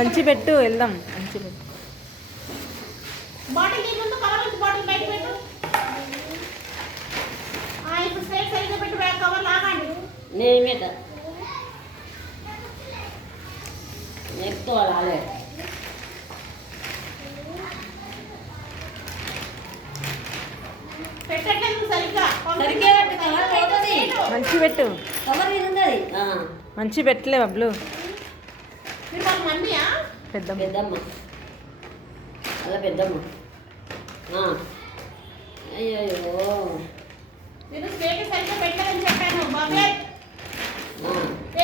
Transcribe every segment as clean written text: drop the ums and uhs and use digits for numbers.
మంచి పెట్టు వెళ్దాం. మంచి పెట్టు. బాటిల్ నీ ముందు కవర్ నుంచి బాటిల్ బయట పెట్టు. ఇప్పుడు స్ట్రైట్ సరిగ్గా పెట్టు. బ్యాక్ కవర్ లాగండి. నేమేట ఎక్కువాలి పెట్టట్లేదు సరిగ్గా. మంచి పెట్టు. కవర్ ఉంది. మంచి పెట్టలే బబ్లు. మీరు వాళ్ళ మమ్మీయా? పెద్దమ్మ. పెద్దమ్మ అలా పెద్దమ్మ. అయ్యో నేను స్ట్రైట్ సరిగ్గా పెట్టలేదని చెప్పాను. బాబే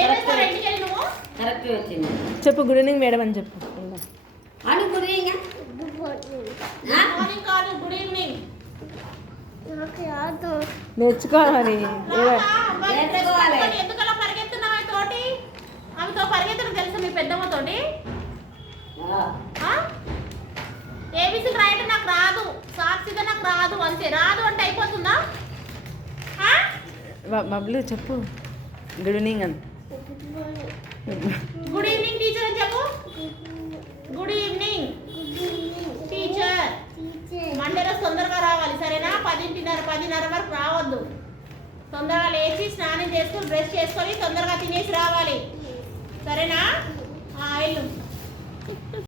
ఏమేస్తారు ఇంటికి వెళ్ళి నువ్వు? కరెక్ట్ వచ్చింది. చెప్పు గుడ్ ఈవినింగ్ మేడం అని చెప్పు. అని గురి మార్నింగ్ కాదు గుడ్ ఈవినింగ్. నేర్చుకోవాలి. ఎందుకలా పరిగెత్తున్నావు తోటి? ఆమెతో పరిగెత్తడం తెలుసు మీ పెద్దమ్మతోటి? ఏబీసీలు రాయటం నాకు రాదు, సాక్షిగా నాకు రాదు, అంతే. రాదు అంటే అయిపోతుందా? బబ్లు చెప్పు గుడ్ ఈవినింగ్ అని. గుడ్ ఈవినింగ్ టీచర్ అని చెప్పు. Good evening teacher. మండే రోజు తొందరగా రావాలి సరేనా? 10:30 వరకు రావద్దు. తొందరగా లేచి స్నానం చేసుకుని బ్రష్ చేసుకొని తొందరగా తినేసి రావాలి సరేనా? వెళ్ళు.